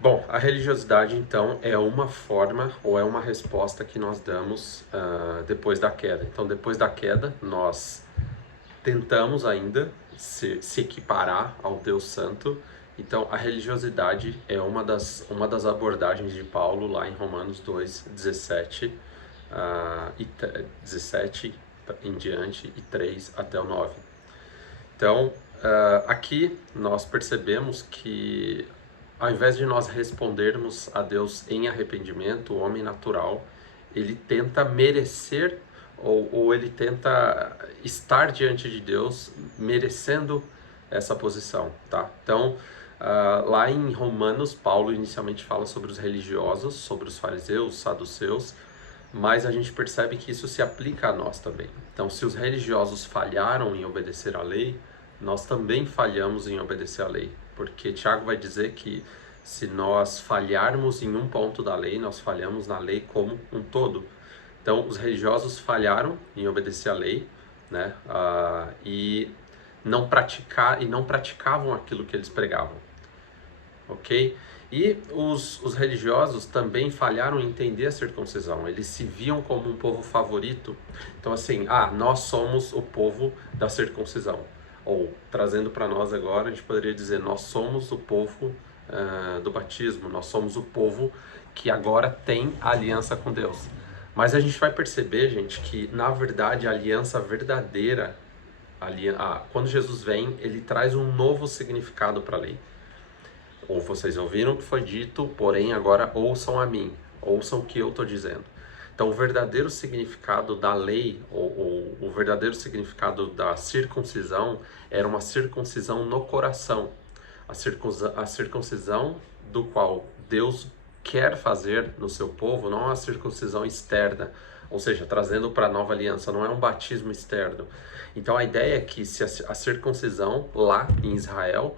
Bom, a religiosidade então é uma forma ou é uma resposta que nós damos depois da queda. Então, depois da queda, nós tentamos ainda se equiparar ao Deus Santo. Então, a religiosidade é uma das abordagens de Paulo lá em Romanos 2, 17, 17 em diante e 3 até o 9. Então, aqui nós percebemos que ao invés de nós respondermos a Deus em arrependimento, o homem natural, ele tenta merecer ou ele tenta estar diante de Deus merecendo essa posição, tá? Então, lá em Romanos, Paulo inicialmente fala sobre os religiosos, sobre os fariseus, saduceus, mas a gente percebe que isso se aplica a nós também. Então, se os religiosos falharam em obedecer à lei, nós também falhamos em obedecer à lei, porque Tiago vai dizer que se nós falharmos em um ponto da lei, nós falhamos na lei como um todo. Então, os religiosos falharam em obedecer à lei, né? E não praticavam aquilo que eles pregavam, ok? E os religiosos também falharam em entender a circuncisão. Eles se viam como um povo favorito. Então, assim, nós somos o povo da circuncisão. Ou, trazendo para nós agora, a gente poderia dizer, nós somos o povo do batismo. Nós somos o povo que agora tem a aliança com Deus. Mas a gente vai perceber, gente, que na verdade a aliança verdadeira, quando Jesus vem, ele traz um novo significado para a lei. Ou vocês ouviram o que foi dito, porém agora ouçam a mim, ouçam o que eu estou dizendo. Então, o verdadeiro significado da lei, ou o verdadeiro significado da circuncisão, era uma circuncisão no coração. A circuncisão do qual Deus quer fazer no seu povo, não é uma circuncisão externa, ou seja, trazendo para a nova aliança, não é um batismo externo. Então, a ideia é que se a circuncisão lá em Israel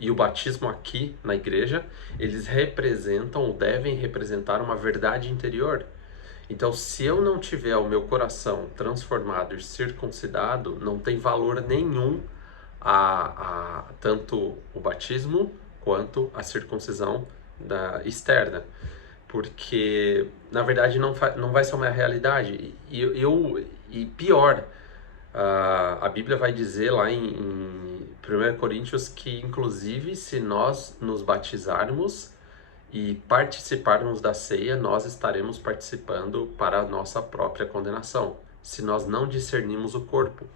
e o batismo aqui na igreja, eles representam ou devem representar uma verdade interior. Então, se eu não tiver o meu coração transformado e circuncidado, não tem valor nenhum tanto o batismo quanto a circuncisão externa. Porque, na verdade, não vai ser uma realidade. E pior, a Bíblia vai dizer lá em 1 Coríntios que, inclusive, se nós nos batizarmos e participarmos da ceia, nós estaremos participando para a nossa própria condenação, se nós não discernimos o corpo.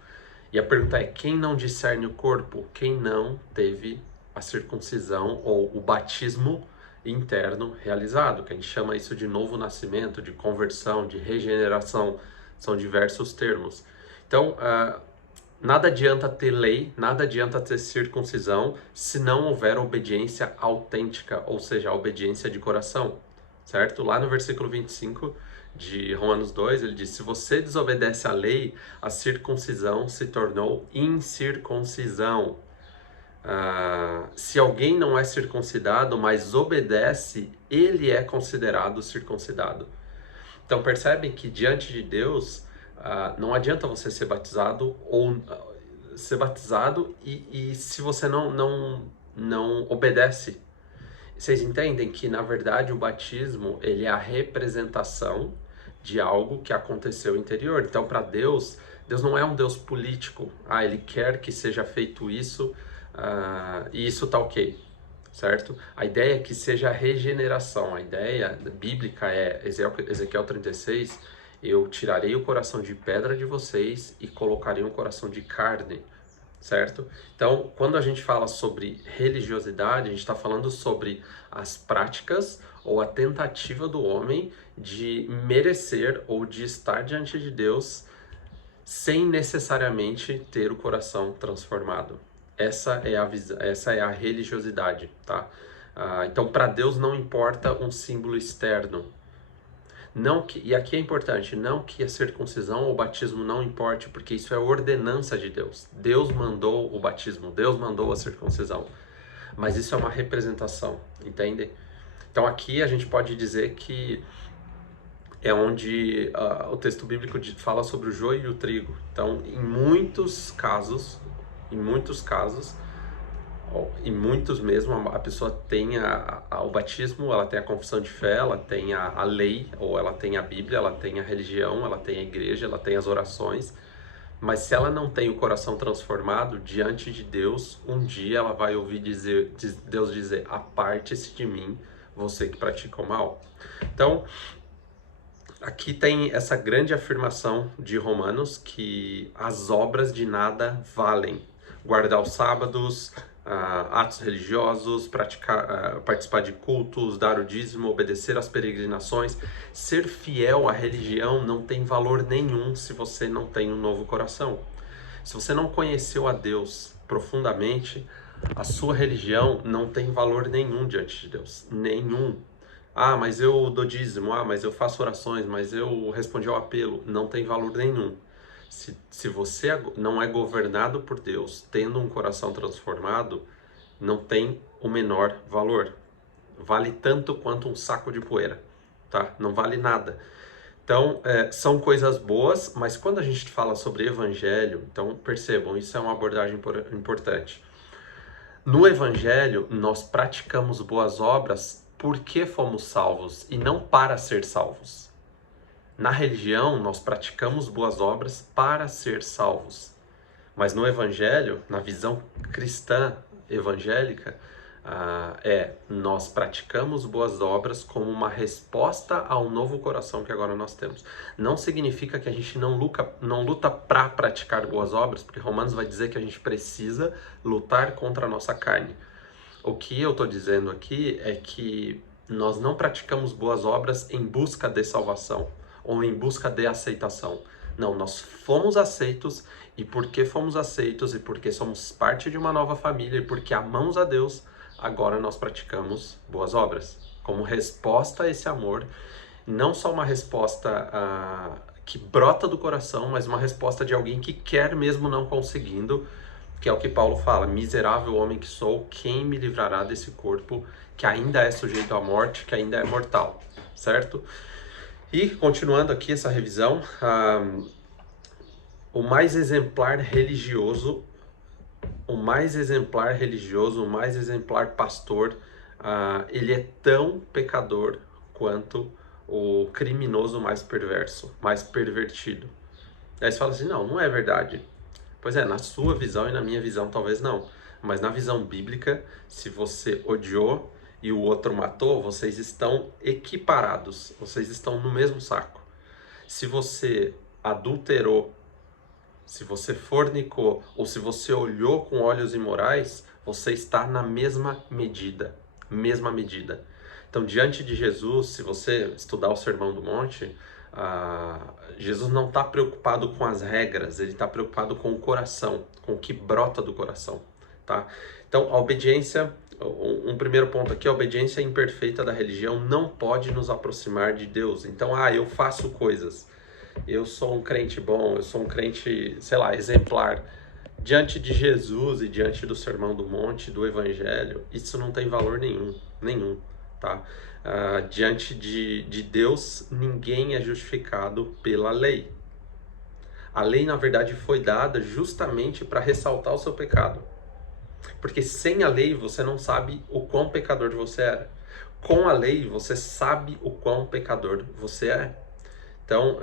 E a pergunta é, quem não discerne o corpo? Quem não teve a circuncisão ou o batismo interno realizado, que a gente chama isso de novo nascimento, de conversão, de regeneração, são diversos termos. Então, nada adianta ter lei, nada adianta ter circuncisão, se não houver obediência autêntica, ou seja, a obediência de coração, certo? Lá no versículo 25 de Romanos 2, ele diz, se você desobedece à lei, a circuncisão se tornou incircuncisão. Se alguém não é circuncidado, mas obedece, ele é considerado circuncidado. Então percebem que diante de Deus não adianta você ser batizado ou ser batizado e se você não obedece. Vocês entendem que na verdade o batismo ele é a representação de algo que aconteceu interior. Então para Deus, Deus não é um Deus político. Ele quer que seja feito isso e isso tá ok, certo? A ideia é que seja regeneração. A ideia bíblica é Ezequiel 36, eu tirarei o coração de pedra de vocês e colocarei um coração de carne, certo? Então, quando a gente fala sobre religiosidade, a gente está falando sobre as práticas ou a tentativa do homem de merecer ou de estar diante de Deus sem necessariamente ter o coração transformado. Essa é a religiosidade, tá? Então, para Deus não importa um símbolo externo. E aqui é importante, não que a circuncisão ou o batismo não importe, porque isso é ordenança de Deus. Deus mandou o batismo, Deus mandou a circuncisão. Mas isso é uma representação, entende? Então aqui a gente pode dizer que é onde o texto bíblico fala sobre o joio e o trigo. Então, em muitos casos, e muitos mesmo, a pessoa tem o batismo, ela tem a confissão de fé, ela tem a lei, ou ela tem a Bíblia, ela tem a religião, ela tem a igreja, ela tem as orações, mas se ela não tem o coração transformado diante de Deus, um dia ela vai ouvir Deus dizer: aparte-se de mim, você que pratica o mal. Então, aqui tem essa grande afirmação de Romanos que as obras de nada valem. Guardar os sábados, atos religiosos, participar de cultos, dar o dízimo, obedecer às peregrinações. Ser fiel à religião não tem valor nenhum se você não tem um novo coração. Se você não conheceu a Deus profundamente, a sua religião não tem valor nenhum diante de Deus. Nenhum. Ah, mas eu dou dízimo, mas eu faço orações, mas eu respondi ao apelo. Não tem valor nenhum. Se você não é governado por Deus, tendo um coração transformado, não tem o menor valor. Vale tanto quanto um saco de poeira, tá? Não vale nada. Então, são coisas boas, mas quando a gente fala sobre evangelho, então percebam, isso é uma abordagem importante. No evangelho, nós praticamos boas obras porque fomos salvos e não para ser salvos. Na religião, nós praticamos boas obras para ser salvos. Mas no evangelho, na visão cristã evangélica, nós praticamos boas obras como uma resposta ao novo coração que agora nós temos. Não significa que a gente não luta para praticar boas obras, porque Romanos vai dizer que a gente precisa lutar contra a nossa carne. O que eu estou dizendo aqui é que nós não praticamos boas obras em busca de salvação ou em busca de aceitação. Não, nós fomos aceitos, e porque fomos aceitos e porque somos parte de uma nova família e porque amamos a Deus, agora nós praticamos boas obras. Como resposta a esse amor, não só uma resposta que brota do coração, mas uma resposta de alguém que quer mesmo não conseguindo, que é o que Paulo fala: miserável homem que sou, quem me livrará desse corpo que ainda é sujeito à morte, que ainda é mortal, certo? E continuando aqui essa revisão, o mais exemplar religioso, o mais exemplar pastor, ele é tão pecador quanto o criminoso mais perverso, mais pervertido. Aí você fala assim: não é verdade. Pois é, na sua visão e na minha visão talvez não. Mas na visão bíblica, se você odiou e o outro matou, vocês estão equiparados, vocês estão no mesmo saco. Se você adulterou, se você fornicou ou se você olhou com olhos imorais, você está na mesma medida. Mesma medida. Então, diante de Jesus, se você estudar o Sermão do Monte, Jesus não está preocupado com as regras, ele está preocupado com o coração, com o que brota do coração, tá? Então, a obediência, um primeiro ponto aqui, a obediência imperfeita da religião não pode nos aproximar de Deus. Então, eu faço coisas, eu sou um crente bom, eu sou um crente, sei lá, exemplar. Diante de Jesus e diante do Sermão do Monte, do Evangelho, isso não tem valor nenhum, tá? Diante de Deus, ninguém é justificado pela lei. A lei, na verdade, foi dada justamente para ressaltar o seu pecado. Porque sem a lei, você não sabe o quão pecador você era. Com a lei, você sabe o quão pecador você é. Então,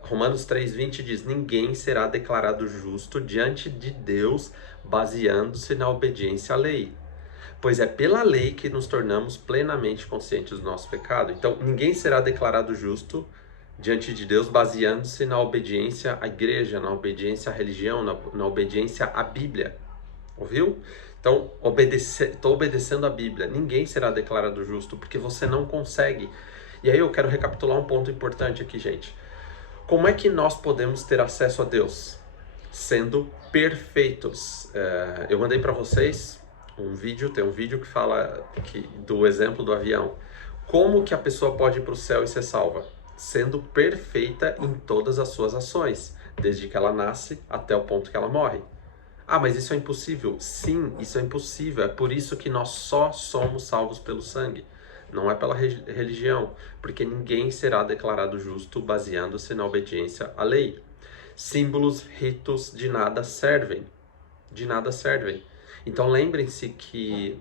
Romanos 3,20 diz: ninguém será declarado justo diante de Deus baseando-se na obediência à lei. Pois é pela lei que nos tornamos plenamente conscientes do nosso pecado. Então, ninguém será declarado justo diante de Deus baseando-se na obediência à igreja, na obediência à religião, na obediência à Bíblia. Ouviu? Então, estou obedecendo a Bíblia. Ninguém será declarado justo porque você não consegue. E aí eu quero recapitular um ponto importante aqui, gente. Como é que nós podemos ter acesso a Deus? Sendo perfeitos. Eu mandei para vocês tem um vídeo que fala do exemplo do avião. Como que a pessoa pode ir para o céu e ser salva? Sendo perfeita em todas as suas ações, desde que ela nasce até o ponto que ela morre. Mas isso é impossível. Sim, isso é impossível. É por isso que nós só somos salvos pelo sangue. Não é pela religião, porque ninguém será declarado justo baseando-se na obediência à lei. Símbolos, ritos de nada servem. De nada servem. Então lembrem-se que,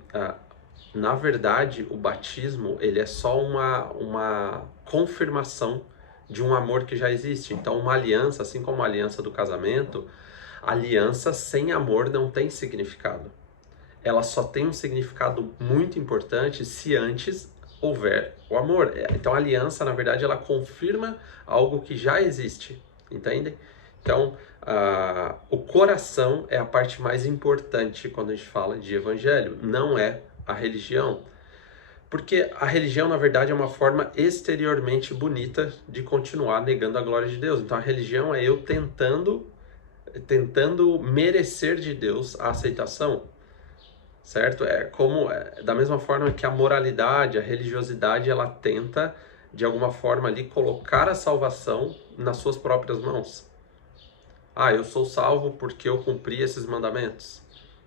na verdade, o batismo ele é só uma confirmação de um amor que já existe. Então uma aliança, assim como a aliança do casamento, aliança sem amor não tem significado. Ela só tem um significado muito importante se antes houver o amor. Então a aliança, na verdade, ela confirma algo que já existe, entendem? Então, o coração é a parte mais importante quando a gente fala de evangelho, não é a religião. Porque a religião, na verdade, é uma forma exteriormente bonita de continuar negando a glória de Deus. Então a religião é eu tentando merecer de Deus a aceitação, certo? Da mesma forma que a moralidade, a religiosidade, ela tenta de alguma forma ali colocar a salvação nas suas próprias mãos. Eu sou salvo porque eu cumpri esses mandamentos.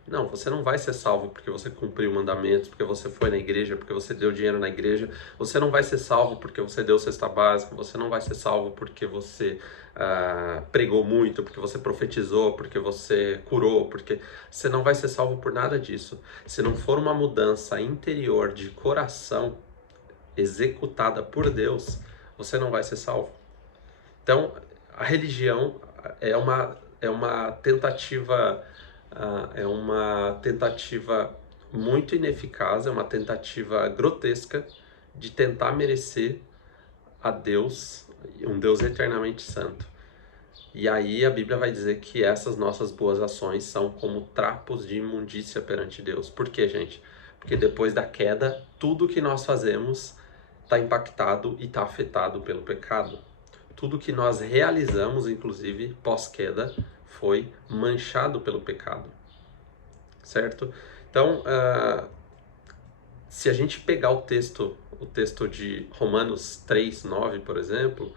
Não, você não vai ser salvo porque você cumpriu mandamentos, porque você foi na igreja, porque você deu dinheiro na igreja. Você não vai ser salvo porque você deu cesta básica. Você não vai ser salvo porque você pregou muito, porque você profetizou, porque você curou. Porque você não vai ser salvo por nada disso. Se não for uma mudança interior de coração executada por Deus, você não vai ser salvo. Então, a religião é uma tentativa muito ineficaz, é uma tentativa grotesca de tentar merecer a Deus, um Deus eternamente santo. E aí a Bíblia vai dizer que essas nossas boas ações são como trapos de imundícia perante Deus. Por quê, gente? Porque depois da queda, tudo que nós fazemos está impactado e está afetado pelo pecado. Tudo que nós realizamos, inclusive pós-queda, foi manchado pelo pecado, certo? Então, se a gente pegar o texto de Romanos 3:9, por exemplo,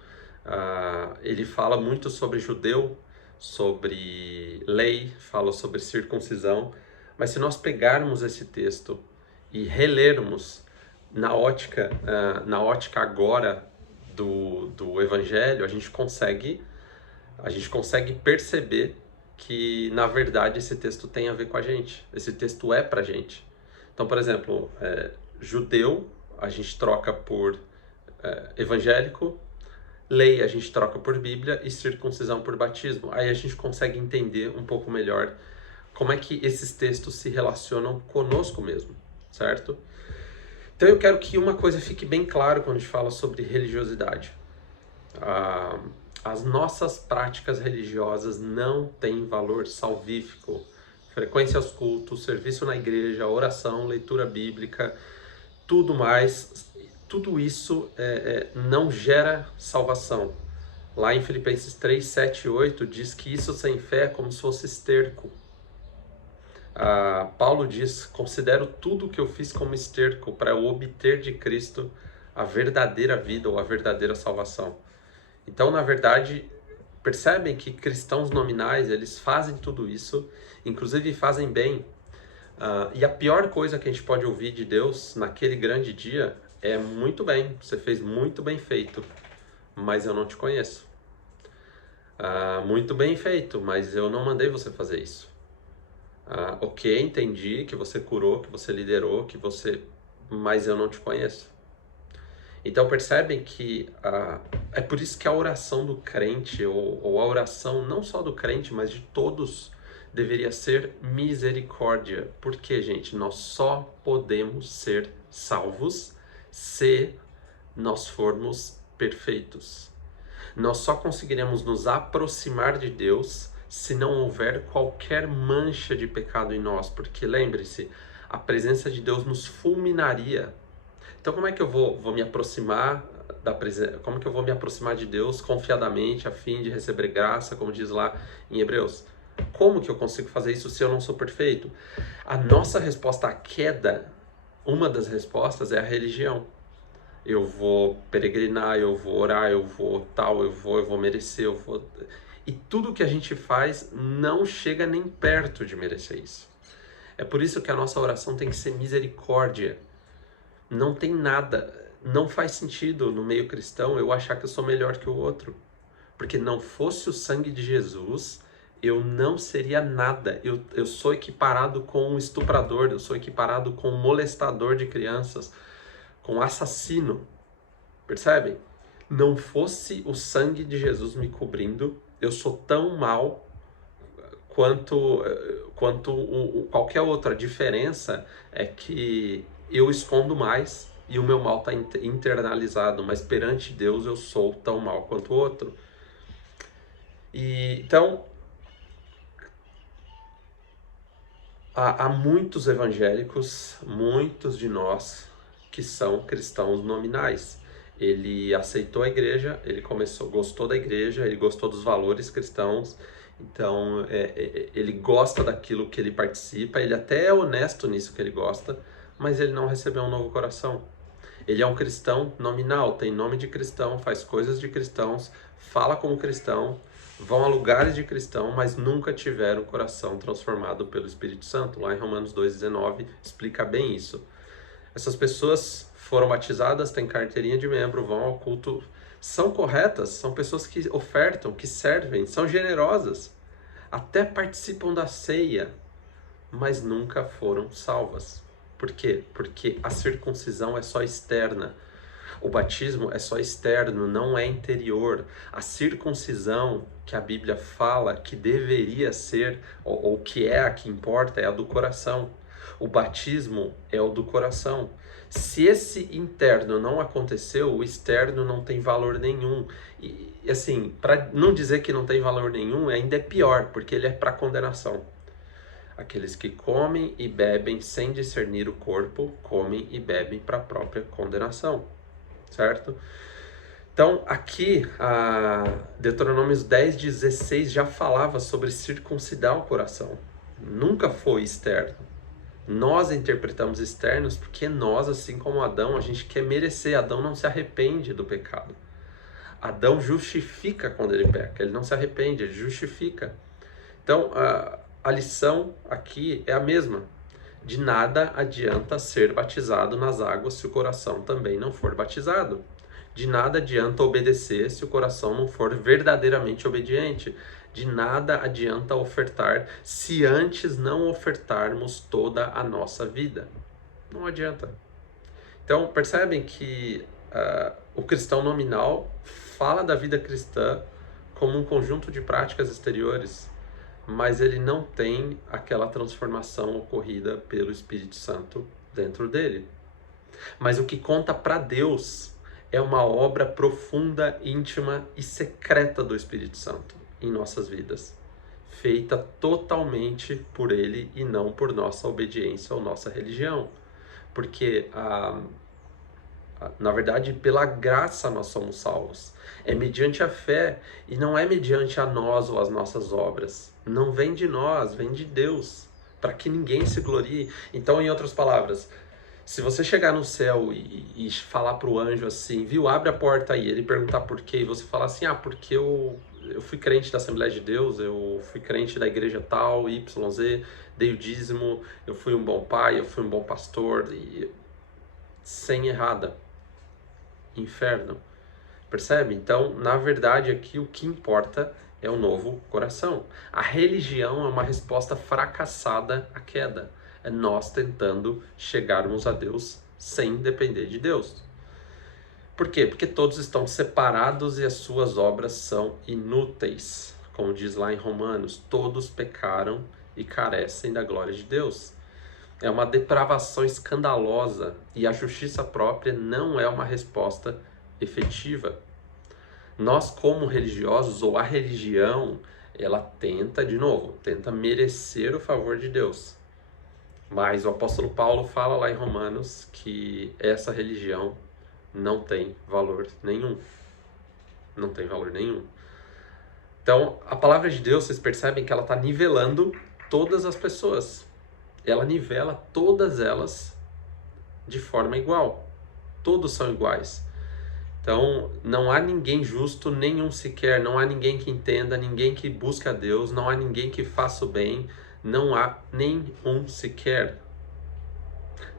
ele fala muito sobre judeu, sobre lei, fala sobre circuncisão, mas se nós pegarmos esse texto e relermos na ótica agora do Evangelho, a gente consegue perceber que, na verdade, esse texto tem a ver com a gente. Esse texto é pra gente. Então, por exemplo, judeu a gente troca por evangélico, lei a gente troca por Bíblia e circuncisão por batismo. Aí a gente consegue entender um pouco melhor como é que esses textos se relacionam conosco mesmo, certo? Então eu quero que uma coisa fique bem clara quando a gente fala sobre religiosidade. As nossas práticas religiosas não têm valor salvífico. Frequência aos cultos, serviço na igreja, oração, leitura bíblica, tudo mais, tudo isso não gera salvação. Lá em Filipenses 3, 7 e 8 diz que isso sem fé é como se fosse esterco. Paulo diz: considero tudo o que eu fiz como esterco para eu obter de Cristo a verdadeira vida ou a verdadeira salvação. Então, na verdade, percebem que cristãos nominais, eles fazem tudo isso, inclusive fazem bem. E a pior coisa que a gente pode ouvir de Deus naquele grande dia é: muito bem, você fez muito bem feito, mas eu não te conheço. Muito bem feito, mas eu não mandei você fazer isso. Ok, entendi que você curou, que você liderou, mas eu não te conheço. Então percebem que é por isso que a oração do crente, ou a oração não só do crente, mas de todos, deveria ser misericórdia. Porque, gente, nós só podemos ser salvos se nós formos perfeitos. Nós só conseguiremos nos aproximar de Deus se não houver qualquer mancha de pecado em nós. Porque, lembre-se, a presença de Deus nos fulminaria. Então, como é que eu vou me aproximar da presença? Como que eu vou me aproximar de Deus confiadamente, a fim de receber graça, como diz lá em Hebreus? Como que eu consigo fazer isso se eu não sou perfeito? A nossa resposta à queda, uma das respostas é a religião. Eu vou peregrinar, eu vou orar, eu vou merecer, E tudo que a gente faz não chega nem perto de merecer isso. É por isso que a nossa oração tem que ser misericórdia. Não tem nada, não faz sentido no meio cristão eu achar que eu sou melhor que o outro. Porque não fosse o sangue de Jesus, eu não seria nada. Eu sou equiparado com um estuprador, eu sou equiparado com um molestador de crianças, com um assassino. Percebem? Não fosse o sangue de Jesus me cobrindo, eu sou tão mal quanto qualquer outra. A diferença é que eu escondo mais e o meu mal está internalizado, mas perante Deus eu sou tão mal quanto o outro. E então há muitos evangélicos, muitos de nós que são cristãos nominais. Ele aceitou a igreja, ele gostou da igreja, ele gostou dos valores cristãos, então ele gosta daquilo que ele participa, ele até é honesto nisso que ele gosta, mas ele não recebeu um novo coração. Ele é um cristão nominal, tem nome de cristão, faz coisas de cristãos, fala como cristão, vão a lugares de cristão, mas nunca tiveram o coração transformado pelo Espírito Santo. Lá em Romanos 2,19 explica bem isso. Essas pessoas foram batizadas, têm carteirinha de membro, vão ao culto, são corretas, são pessoas que ofertam, que servem, são generosas, até participam da ceia, mas nunca foram salvas. Por quê? Porque a circuncisão é só externa. O batismo é só externo, não é interior. A circuncisão que a Bíblia fala que deveria ser, ou que é a que importa, é a do coração. O batismo é o do coração. Se esse interno não aconteceu, o externo não tem valor nenhum. E assim, para não dizer que não tem valor nenhum, ainda é pior, porque ele é para condenação. Aqueles que comem e bebem sem discernir o corpo, comem e bebem para a própria condenação. Certo? Então, aqui, Deuteronômios 10:16 já falava sobre circuncidar o coração. Nunca foi externo. Nós interpretamos externos porque nós, assim como Adão, a gente quer merecer. Adão não se arrepende do pecado. Adão justifica quando ele peca. Ele não se arrepende, ele justifica. Então, a lição aqui é a mesma. De nada adianta ser batizado nas águas se o coração também não for batizado. De nada adianta obedecer se o coração não for verdadeiramente obediente. De nada adianta ofertar se antes não ofertarmos toda a nossa vida. Não adianta. Então, percebem que o cristão nominal fala da vida cristã como um conjunto de práticas exteriores, mas ele não tem aquela transformação ocorrida pelo Espírito Santo dentro dele. Mas o que conta para Deus é uma obra profunda, íntima e secreta do Espírito Santo em nossas vidas, feita totalmente por Ele e não por nossa obediência ou nossa religião. Porque, na verdade, pela graça nós somos salvos. É mediante a fé e não é mediante a nós ou as nossas obras. Não vem de nós, vem de Deus, para que ninguém se glorie. Então, em outras palavras, se você chegar no céu e falar para o anjo assim, viu, abre a porta aí, ele perguntar por quê, e você falar assim, porque eu fui crente da Assembleia de Deus, eu fui crente da igreja tal, YZ, dei o dízimo, eu fui um bom pai, eu fui um bom pastor, e sem errada. Inferno. Percebe? Então, na verdade, aqui o que importa é o novo coração. A religião é uma resposta fracassada à queda. É nós tentando chegarmos a Deus sem depender de Deus. Por quê? Porque todos estão separados e as suas obras são inúteis. Como diz lá em Romanos, todos pecaram e carecem da glória de Deus. É uma depravação escandalosa e a justiça própria não é uma resposta efetiva. Nós, como religiosos, ou a religião, ela tenta, de novo, tenta merecer o favor de Deus. Mas o apóstolo Paulo fala lá em Romanos que essa religião não tem valor nenhum. Não tem valor nenhum. Então, a palavra de Deus, vocês percebem que ela está nivelando todas as pessoas. Ela nivela todas elas de forma igual. Todos são iguais. Então, não há ninguém justo, nenhum sequer, não há ninguém que entenda, ninguém que busque a Deus, não há ninguém que faça o bem, não há nenhum sequer.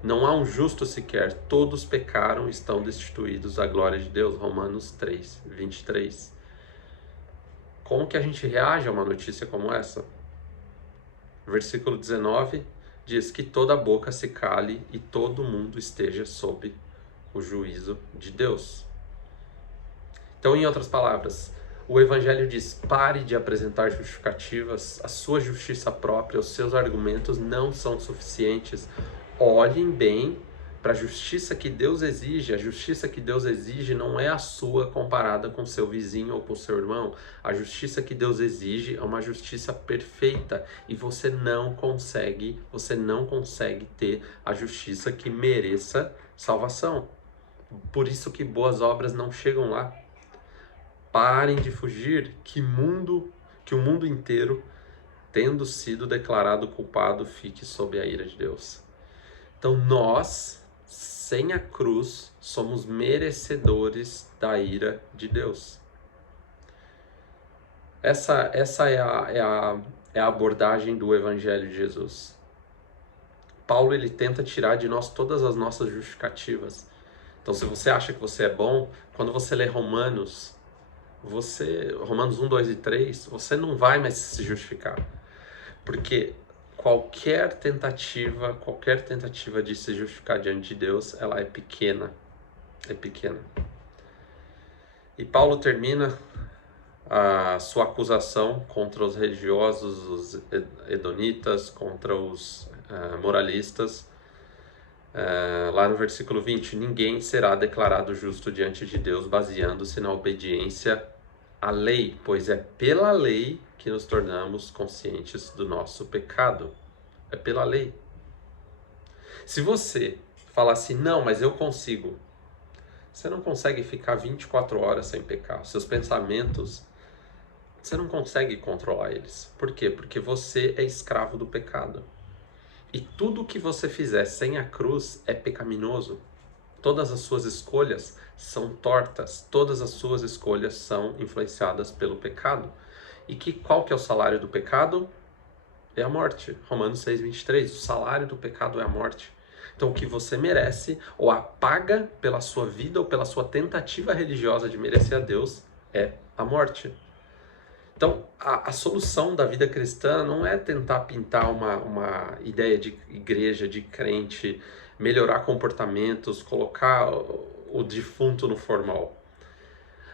Não há um justo sequer, todos pecaram e estão destituídos da glória de Deus. Romanos 3:23. Como que a gente reage a uma notícia como essa? Versículo 19 diz que toda boca se cale e todo mundo esteja sob o juízo de Deus. Então, em outras palavras, o Evangelho diz: pare de apresentar justificativas, a sua justiça própria, os seus argumentos não são suficientes. Olhem bem para a justiça que Deus exige. A justiça que Deus exige não é a sua comparada com seu vizinho ou com seu irmão. A justiça que Deus exige é uma justiça perfeita e você não consegue ter a justiça que mereça salvação. Por isso que boas obras não chegam lá. Parem de fugir que o mundo inteiro, tendo sido declarado culpado, fique sob a ira de Deus. Então nós, sem a cruz, somos merecedores da ira de Deus. Essa é a abordagem do Evangelho de Jesus. Paulo ele tenta tirar de nós todas as nossas justificativas. Então se você acha que você é bom, quando você lê Romanos 1, 2 e 3, você não vai mais se justificar. Porque qualquer tentativa de se justificar diante de Deus, ela é pequena. É pequena. E Paulo termina a sua acusação contra os religiosos, os edonitas, contra os moralistas. Lá no versículo 20, ninguém será declarado justo diante de Deus baseando-se na obediência à lei, pois é pela lei que nos tornamos conscientes do nosso pecado. É pela lei. Se você falar assim, não, mas eu consigo, você não consegue ficar 24 horas sem pecar. Os seus pensamentos, você não consegue controlar eles. Por quê? Porque você é escravo do pecado. E tudo que você fizer sem a cruz é pecaminoso. Todas as suas escolhas são tortas. Todas as suas escolhas são influenciadas pelo pecado. E qual que é o salário do pecado? É a morte. Romanos 6:23. O salário do pecado é a morte. Então o que você merece, ou a paga pela sua vida ou pela sua tentativa religiosa de merecer a Deus, é a morte. Então, a solução da vida cristã não é tentar pintar uma ideia de igreja, de crente, melhorar comportamentos, colocar o defunto no formal.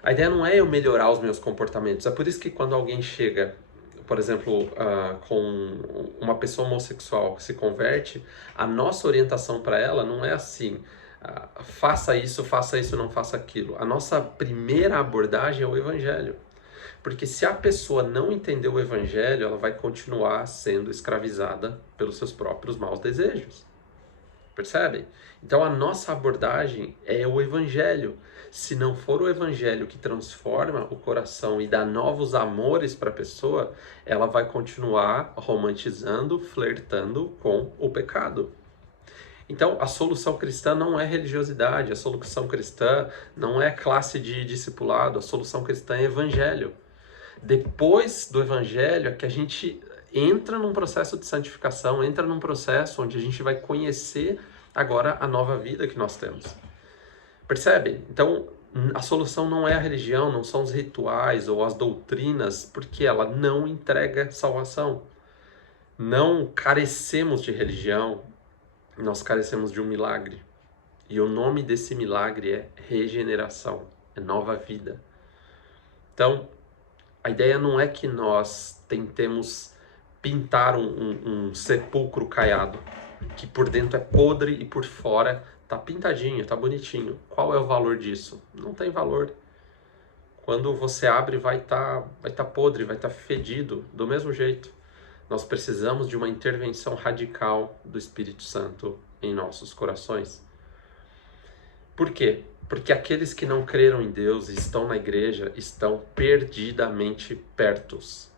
A ideia não é eu melhorar os meus comportamentos. É por isso que quando alguém chega, por exemplo, com uma pessoa homossexual que se converte, a nossa orientação para ela não é assim, faça isso, não faça aquilo. A nossa primeira abordagem é o Evangelho. Porque se a pessoa não entender o Evangelho, ela vai continuar sendo escravizada pelos seus próprios maus desejos. Percebem? Então a nossa abordagem é o Evangelho. Se não for o Evangelho que transforma o coração e dá novos amores para a pessoa, ela vai continuar romantizando, flertando com o pecado. Então, a solução cristã não é religiosidade, a solução cristã não é classe de discipulado, a solução cristã é Evangelho. Depois do Evangelho é que a gente entra num processo de santificação, entra num processo onde a gente vai conhecer agora a nova vida que nós temos. Percebe? Então, a solução não é a religião, não são os rituais ou as doutrinas, porque ela não entrega salvação. Não carecemos de religião, nós carecemos de um milagre. E o nome desse milagre é regeneração, é nova vida. Então, a ideia não é que nós tentemos pintar um sepulcro caiado, que por dentro é podre e por fora tá pintadinho, tá bonitinho. Qual é o valor disso? Não tem valor. Quando você abre, vai tá podre, vai estar fedido, do mesmo jeito. Nós precisamos de uma intervenção radical do Espírito Santo em nossos corações. Por quê? Porque aqueles que não creram em Deus e estão na igreja estão perdidamente pertos.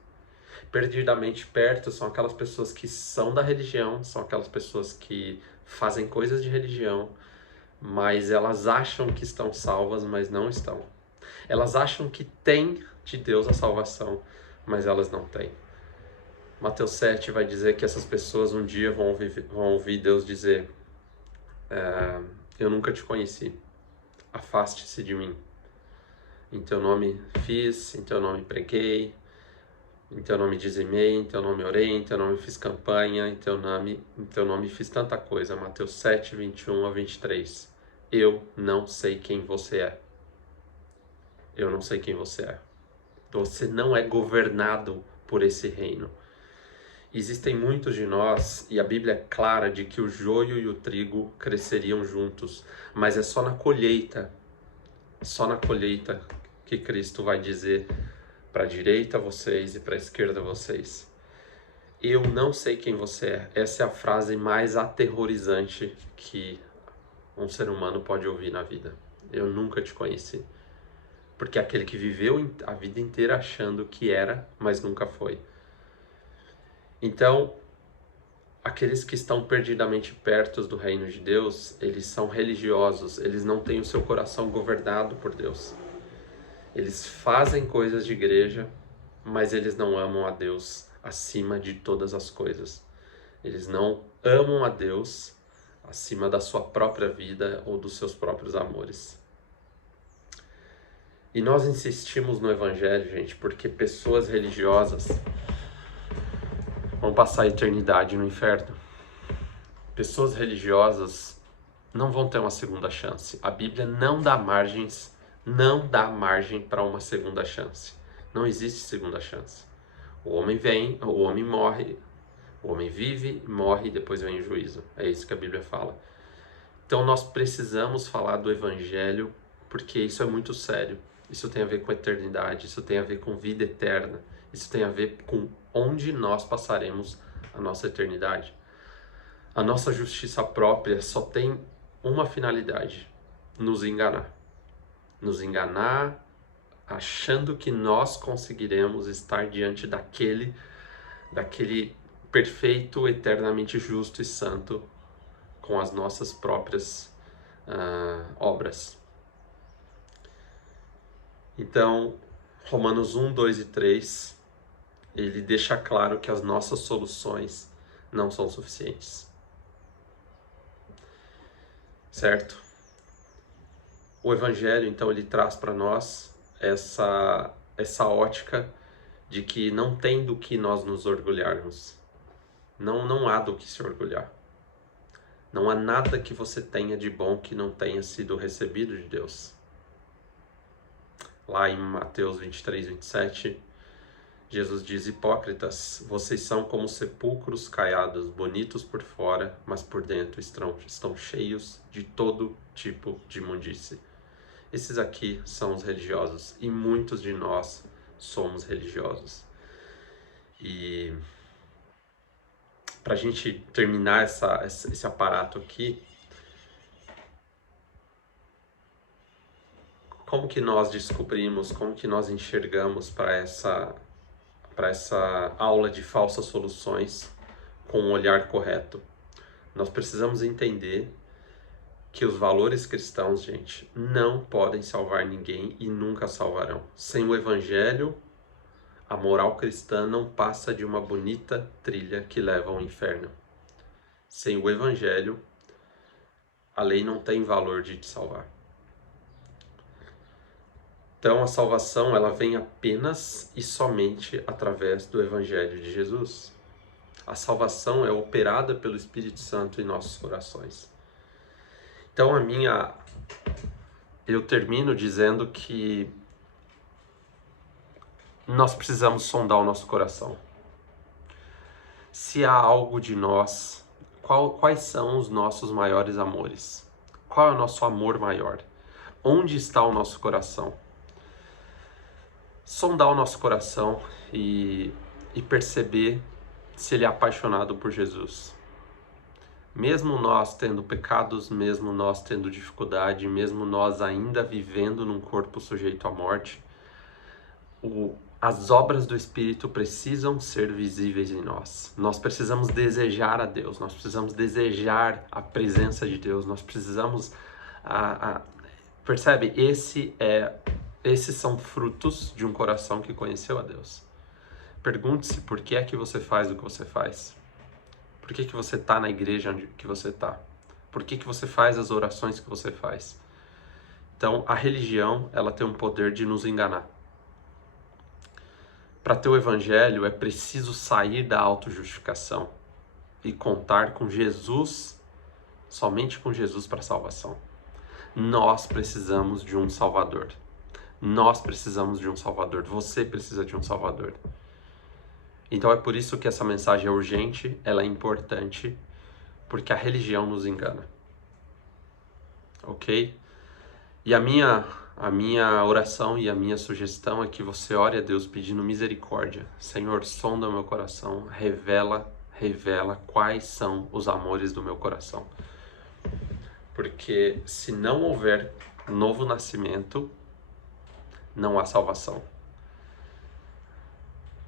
Perdidamente perto são aquelas pessoas que são da religião, são aquelas pessoas que fazem coisas de religião, mas elas acham que estão salvas, mas não estão. Elas acham que têm de Deus a salvação, mas elas não têm. Mateus 7 vai dizer que essas pessoas um dia vão ouvir Deus dizer: eu nunca te conheci, afaste-se de mim. Em teu nome fiz, em teu nome preguei, Em teu nome dizimei, em teu nome orei, em teu nome fiz campanha, em teu nome fiz tanta coisa. Mateus 7, 21 a 23. Eu não sei quem você é. Eu não sei quem você é. Você não é governado por esse reino. Existem muitos de nós, e a Bíblia é clara de que o joio e o trigo cresceriam juntos, mas é só na colheita que Cristo vai dizer para a direita vocês e para a esquerda vocês. Eu não sei quem você é. Essa é a frase mais aterrorizante que um ser humano pode ouvir na vida. Eu nunca te conheci. Porque é aquele que viveu a vida inteira achando que era, mas nunca foi. Então, aqueles que estão perdidamente perto do reino de Deus, eles são religiosos, eles não têm o seu coração governado por Deus. Eles fazem coisas de igreja, mas eles não amam a Deus acima de todas as coisas. Eles não amam a Deus acima da sua própria vida ou dos seus próprios amores. E nós insistimos no Evangelho, gente, porque pessoas religiosas vão passar a eternidade no inferno. Pessoas religiosas não vão ter uma segunda chance. A Bíblia não dá margem para uma segunda chance. Não existe segunda chance. O homem vem, o homem morre, o homem vive, morre e depois vem o juízo. É isso que a Bíblia fala. Então nós precisamos falar do Evangelho porque isso é muito sério. Isso tem a ver com eternidade, isso tem a ver com vida eterna, isso tem a ver com onde nós passaremos a nossa eternidade. A nossa justiça própria só tem uma finalidade: nos enganar. Nos enganar achando que nós conseguiremos estar diante daquele perfeito, eternamente justo e santo com as nossas próprias obras. Então, Romanos 1, 2 e 3, ele deixa claro que as nossas soluções não são suficientes. Certo? O Evangelho, então, ele traz para nós essa ótica de que não tem do que nós nos orgulharmos. Não há do que se orgulhar. Não há nada que você tenha de bom que não tenha sido recebido de Deus. Lá em Mateus 23, 27, Jesus diz: hipócritas, vocês são como sepulcros caiados, bonitos por fora, mas por dentro estão cheios de todo tipo de imundície. Esses aqui são os religiosos, e muitos de nós somos religiosos. E para a gente terminar esse aparato aqui, como que nós descobrimos, como que nós enxergamos para essa aula de falsas soluções com um olhar correto? Nós precisamos entender que os valores cristãos, gente, não podem salvar ninguém e nunca salvarão. Sem o Evangelho, a moral cristã não passa de uma bonita trilha que leva ao inferno. Sem o Evangelho, a lei não tem valor de te salvar. Então a salvação, ela vem apenas e somente através do Evangelho de Jesus. A salvação é operada pelo Espírito Santo em nossos corações. Então eu termino dizendo que nós precisamos sondar o nosso coração. Se há algo de nós, quais são os nossos maiores amores? Qual é o nosso amor maior? Onde está o nosso coração? Sondar o nosso coração e perceber se ele é apaixonado por Jesus. Mesmo nós tendo pecados, mesmo nós tendo dificuldade, mesmo nós ainda vivendo num corpo sujeito à morte, as obras do Espírito precisam ser visíveis em nós. Nós precisamos desejar a Deus, nós precisamos desejar a presença de Deus, nós precisamos... Percebe? Esses são frutos de um coração que conheceu a Deus. Pergunte-se por que é que você faz o que você faz. Por que você está na igreja onde que você está? Por que você faz as orações que você faz? Então, a religião, ela tem um poder de nos enganar. Para ter o evangelho é preciso sair da autojustificação e contar com Jesus, somente com Jesus para a salvação. Nós precisamos de um Salvador. Nós precisamos de um Salvador. Você precisa de um Salvador. Então é por isso que essa mensagem é urgente, ela é importante, porque a religião nos engana. Ok? E a minha oração e a minha sugestão é que você ore a Deus pedindo misericórdia. Senhor, sonda o meu coração, revela quais são os amores do meu coração. Porque se não houver novo nascimento, não há salvação.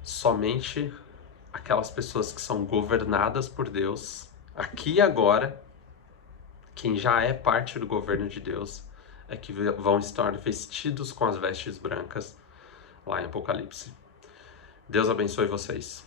Somente aquelas pessoas que são governadas por Deus, aqui e agora, quem já é parte do governo de Deus, é que vão estar vestidos com as vestes brancas lá em Apocalipse. Deus abençoe vocês.